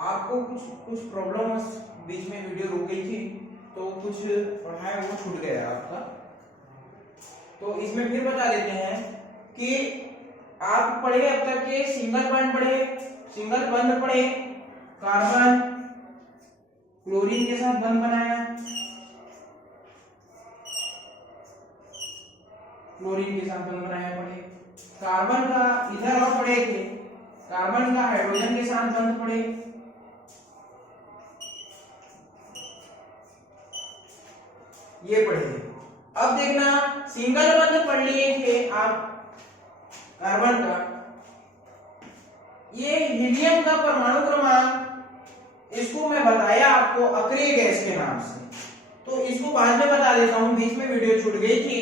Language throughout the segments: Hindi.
आपको कुछ कुछ प्रॉब्लम बीच में वीडियो रुक गई थी, तो कुछ पढ़ाया वो छूट गया आपका। तो इसमें फिर बता देते हैं कि आप पढ़े अब तक के सिंगल बॉन्ड पढ़े, सिंगल बंध पढ़े, कार्बन क्लोरीन के साथ बंध बनाया, क्लोरीन के साथ बंध बनाया पढ़े, कार्बन का इधर और पढ़े थे, कार्बन का हाइड्रोजन के साथ बंध पढ़े, ये पढ़े। अब देखना सिंगल बंध पढ़ लिए थे आप कार्बन का, ये हीलियम का परमाणु क्रमांक, इसको मैं बताया आपको अक्रिय गैस के नाम से, तो इसको बाद में बता देता हूं, बीच में वीडियो छूट गई थी।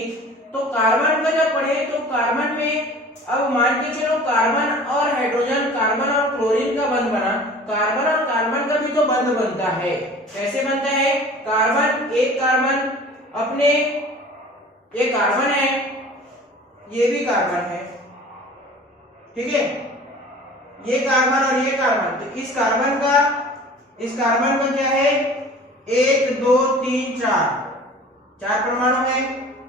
तो कार्बन का जब पढ़े तो कार्बन में अब मान के चलो कार्बन और हाइड्रोजन, कार्बन और क्लोरीन का बंध बना, कार्बन और कार्बन का भी तो बंध बनता है। कैसे बनता है? कार्बन, एक कार्बन अपने, ये कार्बन है, ये भी कार्बन है, ठीक है, ये कार्बन और ये कार्बन, तो इस कार्बन का क्या है? 1 2 3 4 परमाणु है।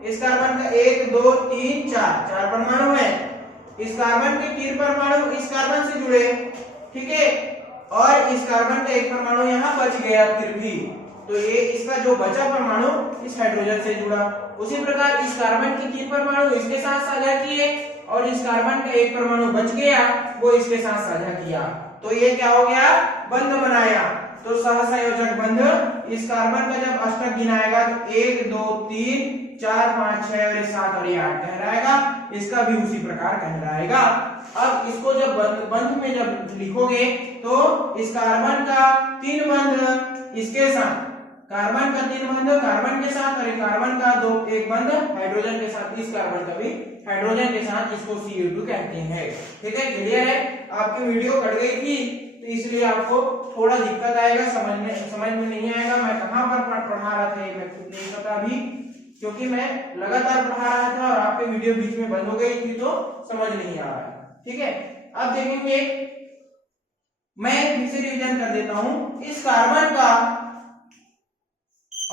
इस कार्बन का 1 2 3 4 परमाणु है। इस कार्बन के 3 परमाणु इस कार्बन से जुड़े, ठीक है, और इस कार्बन का 1 परमाणु यहाँ बच गया फिर भी, तो ये इसका जो बचा परमाणु इस हाइड्रोजन से जुड़ा। उसी प्रकार इस कार्बन के 3 परमाणु इसके साथ साझा किए और इस कार्बन का 1 परमाणु बच गया, वो इसके साथ साझा किया, तो ये क्या हो गया? बंध बनाया। तो सहसंयोजक बंध, इस कार्बन का जब अष्टक गिनाएगा तो 1 2 3 4 5 6 और 7 और 8 कहलाएगा, इसका भी उसी प्रकार कहलाएगा। अब इसको जब बंध में जब लिखोगे तो इस कार्बन का 3 बंध इसके साथ, कार्बन का 3 बंध कार्बन के साथ, और कार्बन का 1 बंध हाइड्रोजन के साथ, इस कार्बन का भी हाइड्रोजन के साथ, इसको CO2 कहते हैं। ठीक है, क्लियर है? आपकी वीडियो कट गई थी तो इसलिए आपको थोड़ा दिक्कत आएगा, समझ में नहीं आएगा। मैं कहां पर पढ़ा रहा था ये मैं खुद नहीं पता अभी, क्योंकि मैं लगातार पढ़ा रहा था और आपके वीडियो बीच में बंद हो गई थी तो समझ नहीं आ रहा है। ठीक है, अब देखेंगे, मैं फिर से रिवीजन कर देता हूं। इस कार्बन का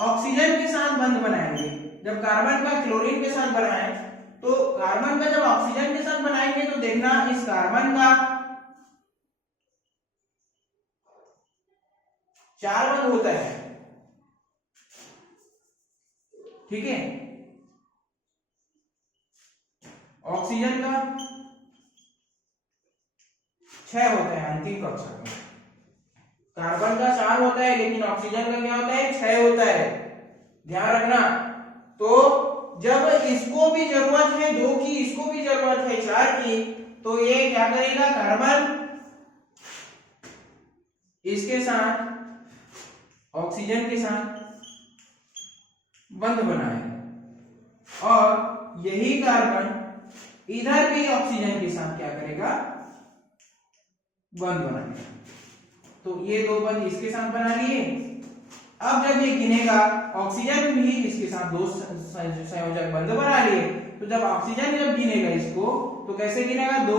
ऑक्सीजन के साथ बंध बनाएंगे, जब कार्बन का क्लोरीन के साथ बनाएं, तो कार्बन का जब ऑक्सीजन के साथ बनाएंगे तो देखना इस कार्बन का 4 बंध होता है, ठीक है, ऑक्सीजन का 6 होता है अंतिम कक्षा में। कार्बन का 4 होता है लेकिन ऑक्सीजन का क्या होता है? 6 होता है, ध्यान रखना। तो जब इसको भी जरूरत है 2 की, इसको भी जरूरत है 4 की, तो ये क्या करेगा? कार्बन इसके साथ ऑक्सीजन के साथ बंध बनाएगा और यही कार्बन इधर भी ऑक्सीजन के साथ क्या करेगा? बंध बनाएगा। तो ये 2 बंध इसके साथ बना लिए। अब जब ये गिनेगा, ऑक्सीजन भी इसके साथ 2 संयोजक बंध बना लिए, तो जब ऑक्सीजन जब गिनेगा इसको तो कैसे गिनेगा? 2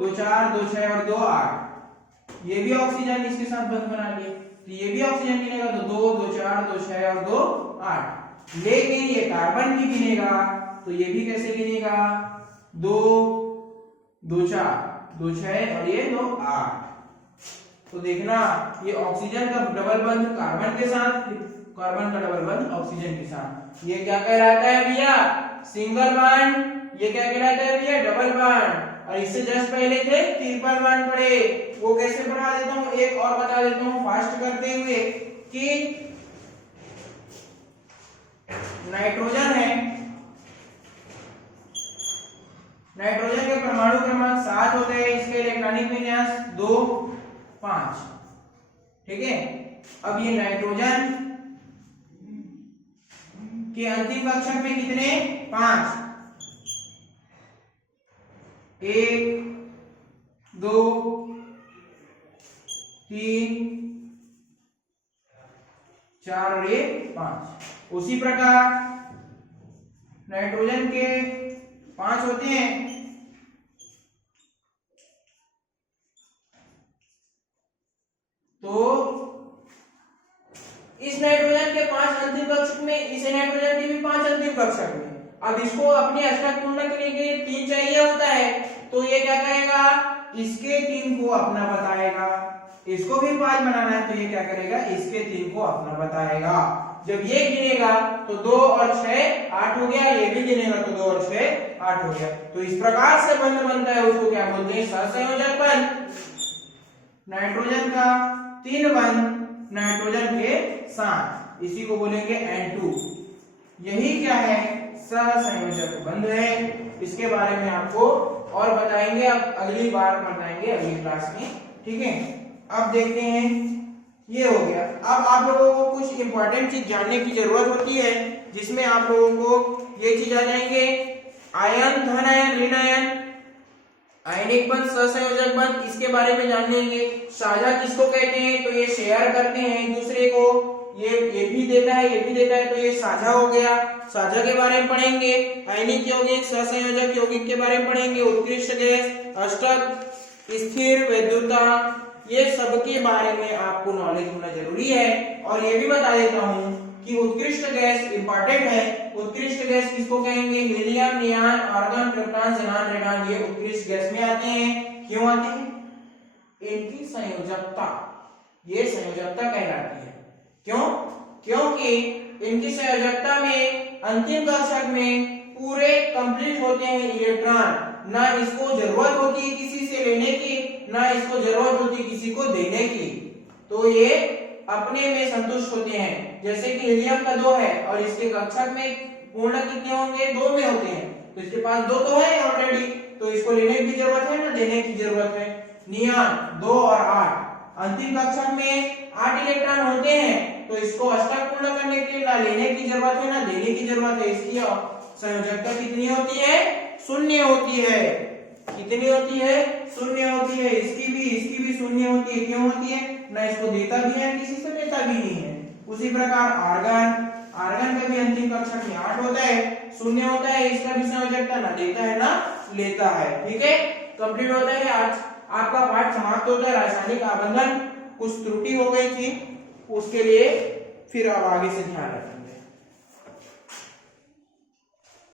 2 4 2 6 और 2 8। ये भी ऑक्सीजन इसके साथ बंध बना लिए, तो ये भी ऑक्सीजन गिनेगा तो 2 2 4 2 6 और 2 8। लेकिन ये कार्बन भी गिनेगा तो ये भी कैसे गिनेगा? 2 2 4 2 6 और ये 2 8। तो देखना ये ऑक्सीजन का डबल बंध कार्बन के साथ, कार्बन का डबल बंध ऑक्सीजन के साथ, ये क्या कहलाता है भैया? Single bond. ये क्या कहलाता है भैया? Double bond. और इससे जस्ट पहले थे ट्रिपल बॉन्ड पढ़े, वो कैसे पढ़ा देता हूं, एक और बता देता हूं फास्ट करते हुए कि नाइट्रोजन है, नाइट्रोजन के परमाणु क्रमांक 7 होते हैं, इसके इलेक्ट्रॉनिक विन्यास 2 5। ठीक है, अब ये नाइट्रोजन के अंतिम कक्षक में कितने? 5। 1 2 3 4 और 5। उसी प्रकार नाइट्रोजन के 5 होते हैं, तो इस नाइट्रोजन के 5 अंतिम कक्षक में, इस नाइट्रोजन के भी 5 अंतिम कक्षक में। अब इसको अपनी अष्टक पूर्ण करने के लिए 3 चाहिए होता है, तो ये क्या करेगा, इसके 3 को अपना बताएगा। इसको भी 5 बनाना है तो ये क्या करेगा, इसके 3 को अपना बताएगा। जब ये गिनेगा तो 2 और 6 8 हो गया, ये भी गिनेगा तो 2 और 6 8 हो गया। तो इस प्रकार से बंध बनता है, उसको क्या बोलते हैं, सहसंयोजक बंध। नाइट्रोजन का 3 बंध नाइट्रोजन के साथ, इसी को बोलेंगे N2। यही क्या है, सहसंयोजक बंध है। इसके बारे में आपको और बताएंगे, अब अगली बार बताएंगे अगली क्लास में, ठीक है। अब देखते हैं, ये हो गया। अब आप लोगों को कुछ इंपॉर्टेंट चीज जानने की जरूरत होती है, जिसमें आप लोगों को ये चीज आ जाएंगे, आयन, धन आयन, ऋण आयन, आयनिक बंध, सहसंयोजक बंध, इसके बारे में जान लेंगे। साझा किसको कहते हैं, तो ये शेयर करते हैं एक दूसरे को, ये भी देता है, ये भी देता है, तो ये साझा हो गया। साझा के बारे में पढ़ेंगे, आयनिक यौगिक, सहसंयोजक यौगिक के बारे में पढ़ेंगे, उत्कृष्ट गैस, अष्टक, स्थिर वैद्युता, ये सब के बारे में आपको नॉलेज होना जरूरी है। और ये भी बता देता हूँ कि उत्कृष्ट गैस इंपॉर्टेंट है। उत्कृष्ट गैस किसको कहेंगे, हीलियम, नियान, आर्गन, क्रिप्टॉन, ज़ेनान, रेडॉन, ये उत्कृष्ट गैस में आते हैं। क्यों आते हैं, इनकी संयोजकता, ये संयोजकता कहलाती है। क्यों, क्योंकि इनकी संयोजकता में अंतिम कक्षक में पूरे कंप्लीट होते हैं इलेक्ट्रॉन, ना इसको जरूरत होती है किसी से लेने की, ना इसको जरूरत होती है किसी को देने की, तो ये अपने में संतुष्ट होते हैं। जैसे कि हीलियम का 2 है और इसके कक्षक में पूर्ण कितने होंगे, 2 में होते हैं, तो इसके पास 2 तो है ऑलरेडी, तो इसको लेने की जरूरत है ना देने की जरूरत है। नियान 2 और 8, अंतिम कक्षक में 8 इलेक्ट्रॉन होते हैं, तो इसको अष्टक पूर्ण करने के लिए ना लेने की जरूरत है ना देने की जरूरत है। इसकी संयोजकता कितनी होती है, 0 होती है। कितनी होती है, 0 होती है। इसकी भी 0 होती है। क्यों होती है, ना इसको देता भी है किसी से, लेता भी नहीं है। उसी प्रकार आर्गन, आर्गन का भी अंतिम कक्षक में 8 होता है, 0 होता है। इसका भी संयोजकता ना देता है ना लेता है। ठीक है, कंप्लीट होता है। आज आपका पाठ समाप्त होता है। रासायनिक आबंधन, कुछ त्रुटि हो गई थी, उसके लिए फिर अब आगे से ध्यान रखें।